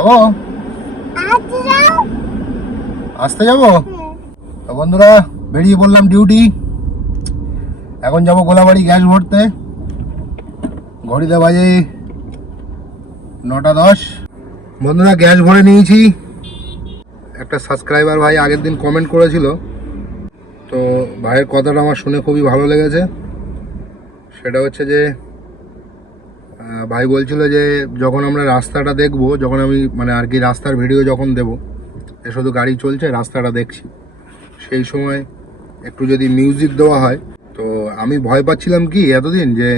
যাবো, আসতে যাবো। তো বন্ধুরা বেরিয়ে পড়লাম ডিউটি। এখন যাবো গোলাবাড়ি গ্যাস ভরতে। ঘড়িতে বাজে 9:10। বন্ধুরা গ্যাস ভরে নিয়েছি। একটা সাবস্ক্রাইবার ভাই আগের দিন কমেন্ট করেছিল, তো ভাইয়ের কথাটা আমার শুনে খুবই ভালো লেগেছে। সেটা হচ্ছে যে ভাই বলছিল যে যখন আমরা রাস্তাটা দেখব, যখন আমি মানে আর কি রাস্তার ভিডিও যখন দেব, শুধু গাড়ি চলছে রাস্তাটা দেখছি, সেই সময় একটু যদি মিউজিক দেওয়া হয়। তো আমি ভয় পাচ্ছিলাম কি এতদিন যে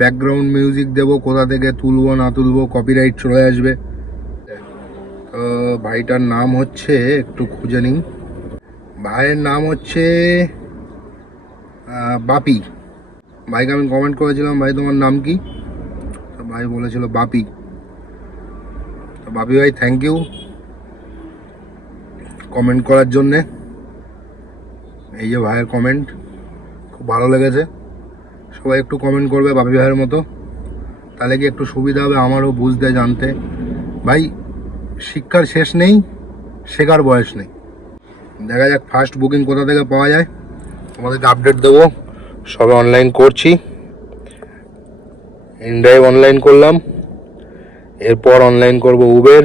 ব্যাকগ্রাউন্ড মিউজিক দেব, কোথা থেকে তুলবো না তুলবো, কপিরাইট চলে আসবে। তো ভাইটার নাম হচ্ছে, একটু খুঁজে নিই, ভাইয়ের নাম হচ্ছে বাপি। ভাইকে আমি কমেন্ট করেছিলাম, ভাই তোমার নাম কি? তো ভাই বলেছিল বাপি। তো বাপি ভাই থ্যাংক ইউ কমেন্ট করার জন্যে। এই যে ভাইয়ের কমেন্ট খুব ভালো লেগেছে। সবাই একটু কমেন্ট করবে বাপি ভাইয়ের মতো, তাহলে কি একটু সুবিধা হবে আমারও বুঝতে জানতে। ভাই শিক্ষার শেষ নেই, শেখার বয়স নেই। দেখা যাক ফার্স্ট বুকিং কোথা থেকে পাওয়া যায়, তোমাদেরকে আপডেট দেবো। সবে অনলাইন করছি, ইনড্রাইভ অনলাইন করলাম, এরপর অনলাইন করব উবের,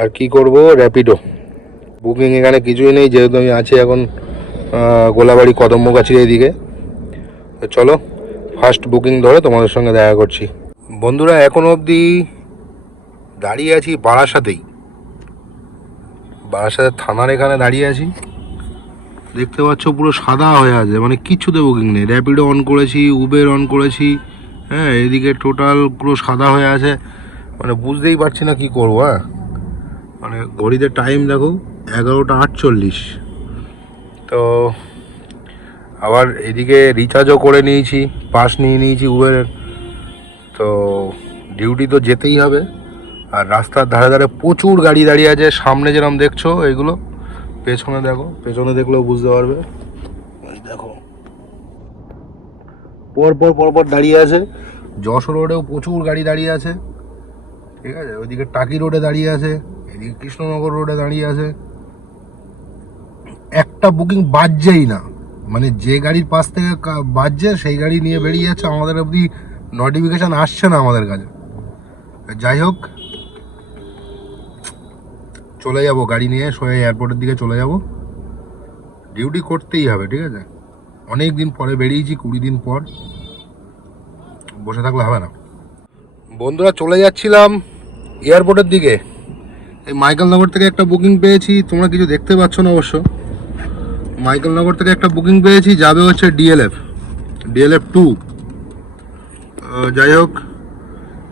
আর কি করব র্যাপিডো। বুকিং এখানে কিছুই নেই, যেহেতু আমি আছি এখন গোলাবাড়ি কদম্বগাছির এইদিকে। তো চলো ফার্স্ট বুকিং ধরে তোমাদের সঙ্গে দেখা করছি। বন্ধুরা এখনো অবধি দাঁড়িয়ে আছি বারাসাতেই, বারাসাতের থানার এখানে দাঁড়িয়ে আছি। দেখতে পাচ্ছ পুরো সাদা হয়ে আছে, মানে কিচ্ছুতে বুকিং নেই। র্যাপিডো অন করেছি, উবের অন করেছি, হ্যাঁ এদিকে টোটাল পুরো সাদা হয়ে আছে। মানে বুঝতেই পারছি না কি করবো। হ্যাঁ মানে ঘড়িতে টাইম দেখো 11:48। তো আবার এদিকে রিচার্জও করে নিয়েছি, পাস নিয়ে নিয়েছি উবেরের। তো ডিউটি তো যেতেই হবে। আর রাস্তার ধারে ধারে প্রচুর গাড়ি দাঁড়িয়ে আছে, সামনে যেরকম দেখছো এইগুলো, পেছনে দেখো, পেছনে দেখলেও বুঝতে পারবে। দেখো পরপর পরপর দাঁড়িয়ে আছে। যশোর রোডেও প্রচুর গাড়ি দাঁড়িয়ে আছে, ঠিক আছে। ওইদিকে টাকি রোডে দাঁড়িয়ে আছে, এদিকে কৃষ্ণনগর রোডে দাঁড়িয়ে আছে। একটা বুকিং বাজছেই না, মানে যে গাড়ির পাশ থেকে বাজছে সেই গাড়ি নিয়ে বেরিয়ে যাচ্ছে, আমাদের অবধি নোটিফিকেশান আসছে না আমাদের কাছে। যাই হোক চলে যাব গাড়ি নিয়ে, সোজা এয়ারপোর্টের দিকে চলে যাব। ডিউটি করতেই হবে, ঠিক আছে। অনেক দিন পরে বেরিয়েছি, 20 দিন পর, বসে থাকলে হবে না। বন্ধুরা চলে যাচ্ছিলাম এয়ারপোর্টের দিকে। এই মাইকেলনগর থেকে একটা বুকিং পেয়েছি, তোমরা কিছু দেখতে পাচ্ছ না অবশ্য। মাইকেলনগর থেকে একটা বুকিং পেয়েছি, যাবে হচ্ছে ডিএলএফ 2। যাই হোক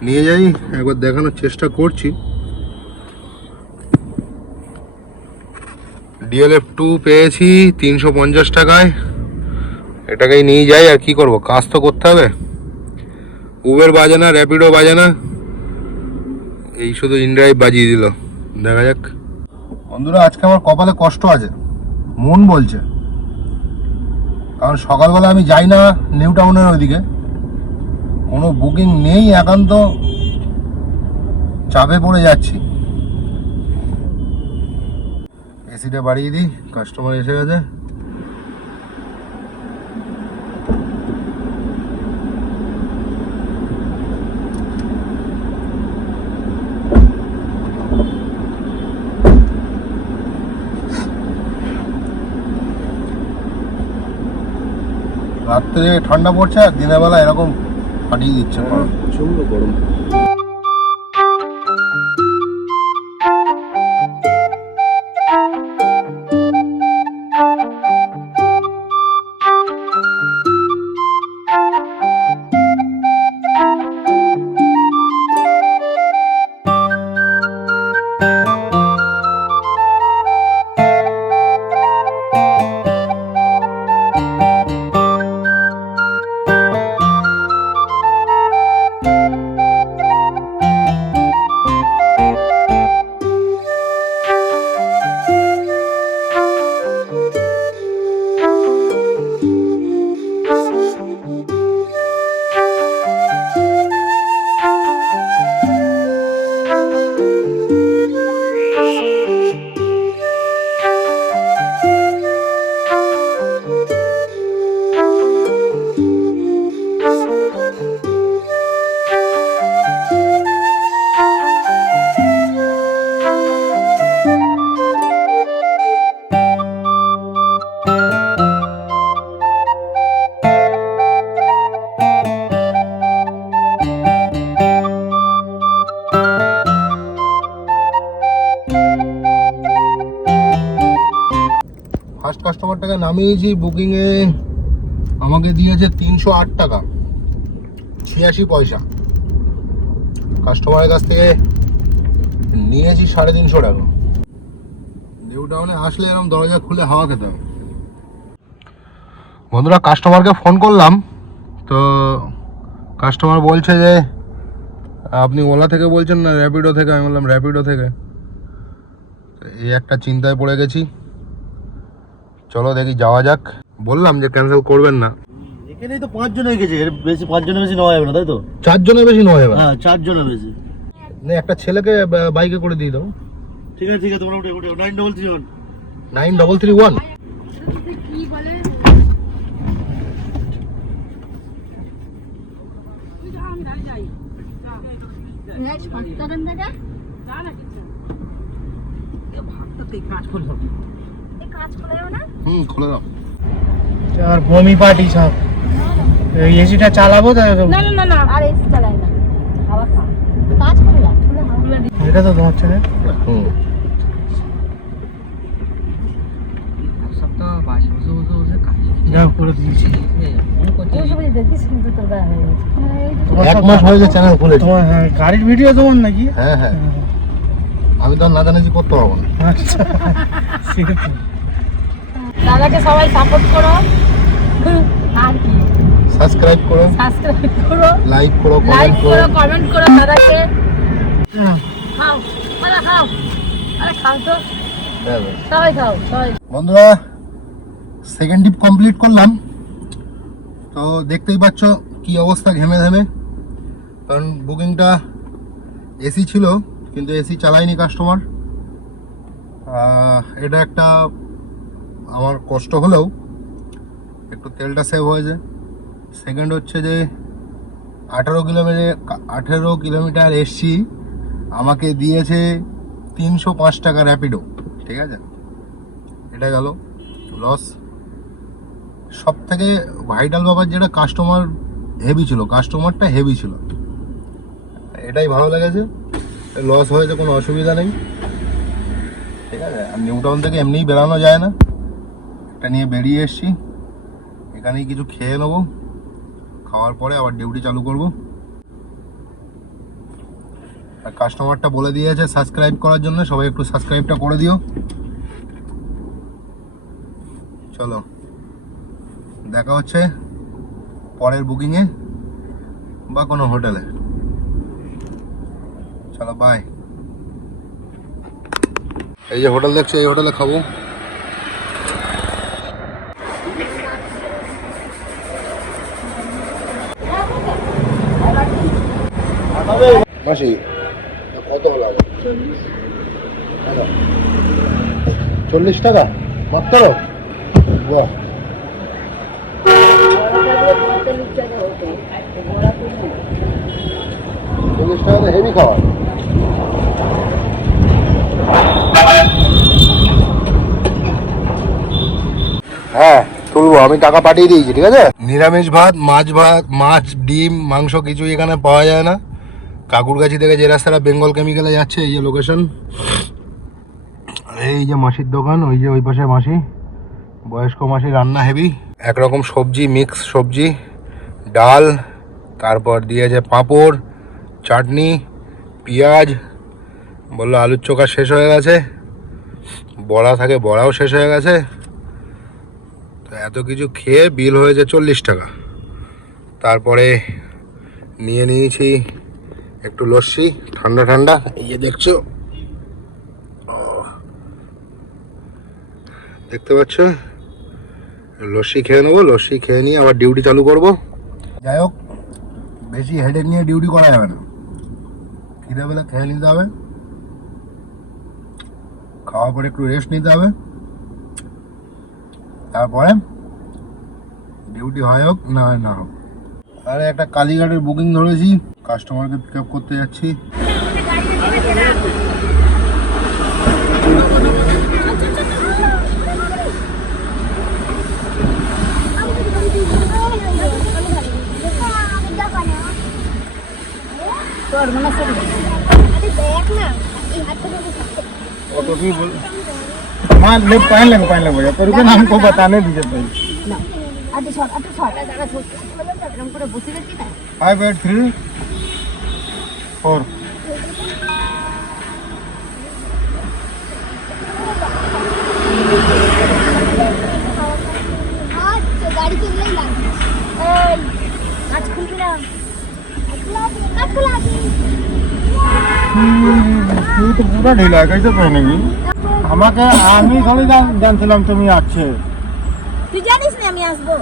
নিয়ে যাই, একবার দেখানোর চেষ্টা করছি। ডিএলএফ 2 পেয়েছি 350 টাকায়। এটাকেই নিয়ে যাই, আর কি করব, কাজ তো করতে হবে। উবের বাজে না, র্যাপিডো বাজে না, এই শুধু ইনড্রাইভ বাজিয়ে দিল। দেখা যাক। বন্ধুরা আজকে আমার কপালে কষ্ট আছে, মন বলছে, কারণ সকালবেলা আমি যাই না নিউ টাউনের ওইদিকে, কোনো বুকিং নেই, একান্ত চাপে পড়ে যাচ্ছি। এসিটা বাড়িয়ে দিই, কাস্টমার এসে গেছে। রাত্রে ঠান্ডা পড়ছে আর দিনের বেলা এরকম ফাটিয়ে দিচ্ছে, প্রচন্ড গরম। নামিয়েছি বুকিংয়ে আমাকে দিয়েছে 308 টাকা 86 পয়সা। কাস্টমারের কাছ থেকে নিয়েছি 350 টাকা। নিউ টাউনে আসলে এরকম দরজা খুলে হাওয়া খেতে হবে। বন্ধুরা কাস্টমারকে ফোন করলাম, তো কাস্টমার বলছে যে আপনি ওলা থেকে বলছেন না র্যাপিডো থেকে। আমি বললাম র্যাপিডো থেকে। এই একটা চিন্তায় পড়ে গেছি, চলো দেখি যাওয়া যাক। বললাম যে ক্যান্সেল করবেন না। এখানেই তো 5 জন হয়ে গেছে, এর বেশি 5 জনের বেশি নেওয়া যাবে না, তাই তো? 4 জনের বেশি নয় এবার। হ্যাঁ 4 জনের বেশি। না একটা ছেলেকে বাইকে করে দিয়ে দাও। ঠিক আছে তোমরা উঠে 933 9331। কি বলে খুলে দাও। আর বমি পার্টি সব এসিটা চালাবো তো। না না না না আর এসি চালাই না, হাওয়া খা কাজ করে না, এটা তো তোমার ছেলে। যাও করে দিয়েছি। 1 মাস হয়ে গেছে চ্যানেল খুলেছি। তোমার গাড়ির ভিডিও তোমার নাকি? হ্যাঁ হ্যাঁ, আমি তো নাচানাচি করতে পারবো না। আচ্ছা ঠিক আছে। দাদাকে সবাই সাপোর্ট করো, আর কি সাবস্ক্রাইব করো, সাবস্ক্রাইব করো, লাইক করো, লাইক কমেন্ট করো, করো। কমেন্ট করো দাদাকে। খাও আরে খাও, আরে খাও তো, সবাই খাও সবাই। বন্ধুরা সেকেন্ড ট্রিপ কমপ্লিট করলাম, তো দেখতেই পাচ্ছ কি অবস্থা ঘেমে ঘেমে। কারণ বুকিংটা এসি ছিল কিন্তু এসি চালায়নি কাস্টমার। এটা একটা আমার কষ্ট হলেও একটু তেলটা সেভ হয়েছে। সেকেন্ড হচ্ছে যে 18 কিলোমিটার এসছি, আমাকে দিয়েছে 305 টাকা র্যাপিডো। ঠিক আছে, এটা গেল লস। সব থেকে ভাইটাল ব্যাপার যেটা কাস্টমার হেভি ছিল, কাস্টমারটা হেভি ছিল, এটাই ভালো লেগেছে। লস হয়েছে কোনো অসুবিধা নেই। ঠিক আছে, আর নিউ টাউন থেকে এমনিই বেরানো যায় না, এটা নিয়ে বেরিয়ে এসছি। এখানেই কিছু খেয়ে নেবো, খাওয়ার পরে আবার ডিউটি চালু করব। আর কাস্টমারটা বলে দিয়েছে সাবস্ক্রাইব করার জন্য, সবাই একটু সাবস্ক্রাইবটা করে দিও। চলো দেখা হচ্ছে পরের বুকিংয়ে বা কোনো হোটেলে। চলো বাই। এই যে হোটেল দেখছো, এই হোটেলে খাবো। মাসি কত হলো? 40 টাকা মাত্র? বাহ, 40 টাকা তো হেভি খাওয়া। হ্যাঁ তুলবো, আমি টাকা পাঠিয়ে দিয়েছি। ঠিক আছে, নিরামিষ ভাত, মাছ, ডিম, মাংস কিছু এখানে পাওয়া যায় না। কাকুরগাছি থেকে যে রাস্তাটা বেঙ্গল কেমিক্যালে যাচ্ছে, এই যে লোকেশন। এই যে মাসির দোকান, ওই যে ওই পাশে মাসি, বয়স্ক মাসি, রান্না হেভি। একরকম সবজি, মিক্স সবজি, ডাল, তারপর দিয়েছে পাঁপড়, চাটনি, পেঁয়াজ। বললো আলুর চোখা শেষ হয়ে গেছে, বড়া থাকে বড়াও শেষ হয়ে গেছে। তো এত কিছু খেয়ে বিল হয়েছে 40 টাকা। তারপরে নিয়ে নিয়েছি একটু লস্যি, ঠান্ডা ঠান্ডা, এই যে দেখছো, দেখতে পাচ্ছ। লস্যি খেয়ে নেবো, লস্যি খেয়ে নিয়ে আবার ডিউটি চালু করব। যাই হোক, বেশি হেডেক নিয়ে ডিউটি করা যাবে না, খিদে বেলা খেয়ে নিতে হবে, খাওয়ার পরে একটু রেস্ট নিতে হবে, তারপরে ডিউটি হয় হোক না হয় না হোক। আরে একটা কালীঘাটের বুকিং ধরেছি, কাস্টমারকে পিক আপ করতে যাচ্ছি। हाँ ले पहन लेंगे भैया, पर रुको ना, हमको बताने दीजिए पहले। না আচ্ছা সর আচ্ছা সর দাদা সত্যি বললাম তো এরকম করে বসে গেছি না 5 8 3 4 আচ্ছা গাড়ি চললেই লাগবে এই আজ খুলবি না तू तो पूरा ढीला है, कैसे पहनेगी? আমাকে আমি খালি জানছিলাম তুমি আছে। তুই জানিস না আমি আসবো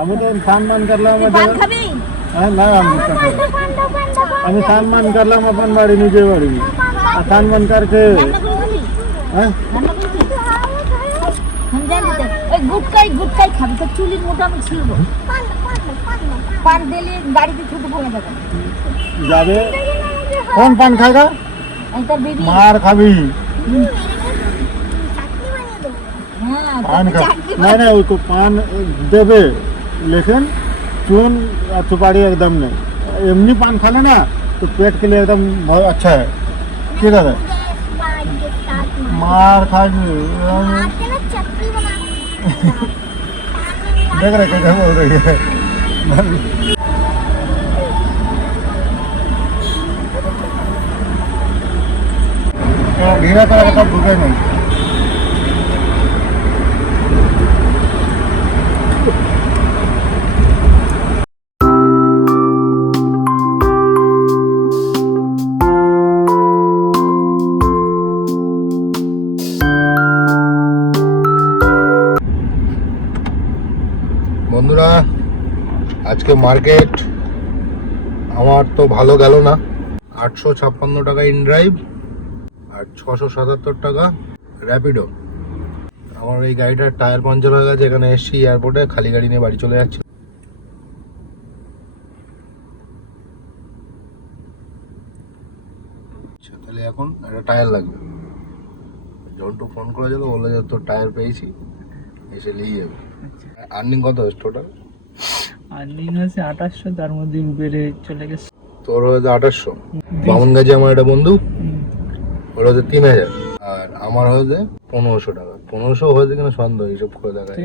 আমি তো সম্মান করলাম তুই পান খাবি হ্যাঁ না আমি সম্মান করলাম अपन বাড়ি নিজে বাড়ি সম্মান करके রান্না করে খাবি হ্যাঁ রান্না করে খাবি हम জানি তো ওই গুটকাই খাবি তো চুলির মোটা আমি ছিলবো পান দিলে গাড়িতে ছুটে ফেলে দেবো যাবে कौन पान खाएगा? এই তোর বেবি मार खाबी হ্যাঁ पान खा চাকরি नहीं नहीं उसको पान देवे लेकिन चून सुपारी एकदम नहीं एमनी पान खा लेना तो पेट के लिए एकदम बहुत अच्छा है ठीक है मार खाएगी चटनी बना देख रहे कैसे बोल रही है ढीला करा तब भूखे नहीं বন্ধুরা আজকে মার্কেট আমার তো ভালো গেল না। 856 টাকা ইন ড্রাইভ আর 677 টাকা র্যাপিডো। আমার এই গাড়িটার টায়ার পাঞ্চার হয়ে গেছে, এখানে এসছি এয়ারপোর্টে, খালি গাড়ি নিয়ে বাড়ি চলে যাচ্ছি। আচ্ছা তাহলে এখন একটা টায়ার লাগবে। জন্টু ফোন করেছিল, বললো যে তোর টায়ার পেয়েছি, এসে নিয়ে যাবে। আর্নিং কত হয়েছে টোটাল? আর্নিং আছে 2800, তার মধ্যে উবেরে চলে গেছে। তোর হয়েছে 2800। বামন গাছে আমার একটা বন্ধু, ওর হচ্ছে 3000, আর আমার হয়েছে 1500 টাকা। 1500 হয়েছে কিনা সন্দেহ, হিসেব করে দেখা যায়।